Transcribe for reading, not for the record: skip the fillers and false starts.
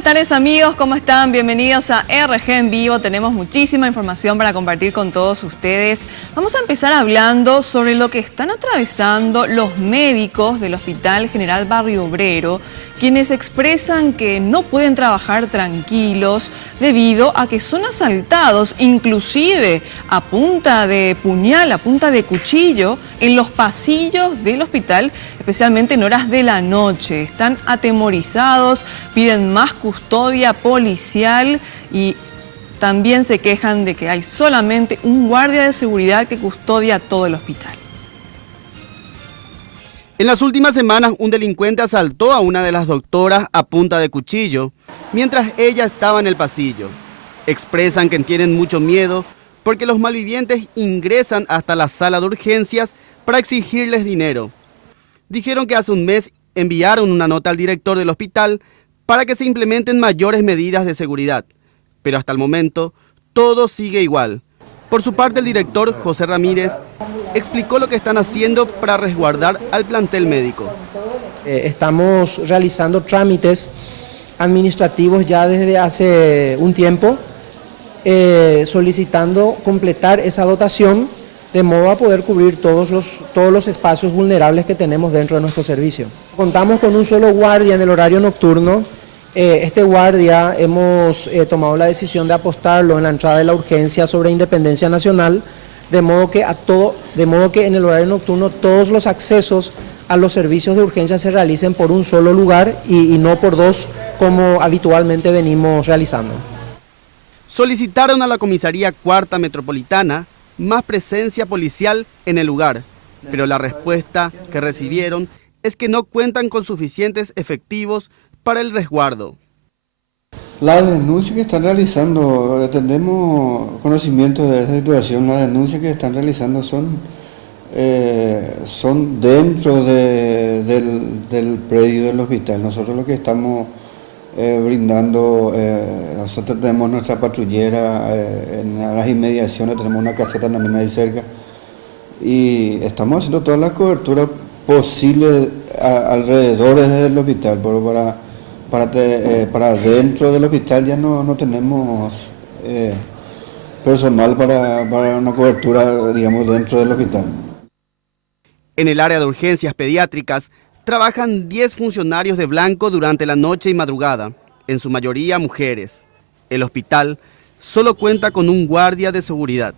Buenas tardes amigos, ¿cómo están? Bienvenidos a RG en Vivo. Tenemos muchísima información para compartir con todos ustedes. Vamos a empezar hablando sobre lo que están atravesando los médicos del Hospital General Barrio Obrero, quienes expresan que no pueden trabajar tranquilos debido a que son asaltados, inclusive a punta de puñal, a punta de cuchillo, en los pasillos del hospital, especialmente en horas de la noche. Están atemorizados, piden más custodia policial y también se quejan de que hay solamente un guardia de seguridad que custodia todo el hospital. En las últimas semanas, un delincuente asaltó a una de las doctoras a punta de cuchillo, mientras ella estaba en el pasillo. Expresan que tienen mucho miedo porque los malvivientes ingresan hasta la sala de urgencias para exigirles dinero. Dijeron que hace un mes enviaron una nota al director del hospital para que se implementen mayores medidas de seguridad, pero hasta el momento todo sigue igual. Por su parte, el director, José Ramírez, explicó lo que están haciendo para resguardar al plantel médico. Estamos realizando trámites administrativos ya desde hace un tiempo, solicitando completar esa dotación de modo a poder cubrir todos los espacios vulnerables que tenemos dentro de nuestro servicio. Contamos con un solo guardia en el horario nocturno. Este guardia hemos tomado la decisión de apostarlo en la entrada de la urgencia sobre Independencia Nacional, de modo que en el horario nocturno todos los accesos a los servicios de urgencia se realicen por un solo lugar y no por dos como habitualmente venimos realizando. Solicitaron a la Comisaría Cuarta Metropolitana más presencia policial en el lugar, pero la respuesta que recibieron es que no cuentan con suficientes efectivos para el resguardo. La denuncia que están realizando, tenemos conocimiento de esta situación, las denuncias que están realizando son dentro del predio del hospital. Nosotros lo que estamos brindando, nosotros tenemos nuestra patrullera en las inmediaciones, tenemos una caseta también ahí cerca y estamos haciendo toda la cobertura posible alrededor del hospital, pero para dentro del hospital ya no tenemos personal para una cobertura, digamos, dentro del hospital. En el área de urgencias pediátricas trabajan 10 funcionarios de blanco durante la noche y madrugada, en su mayoría mujeres. El hospital solo cuenta con un guardia de seguridad.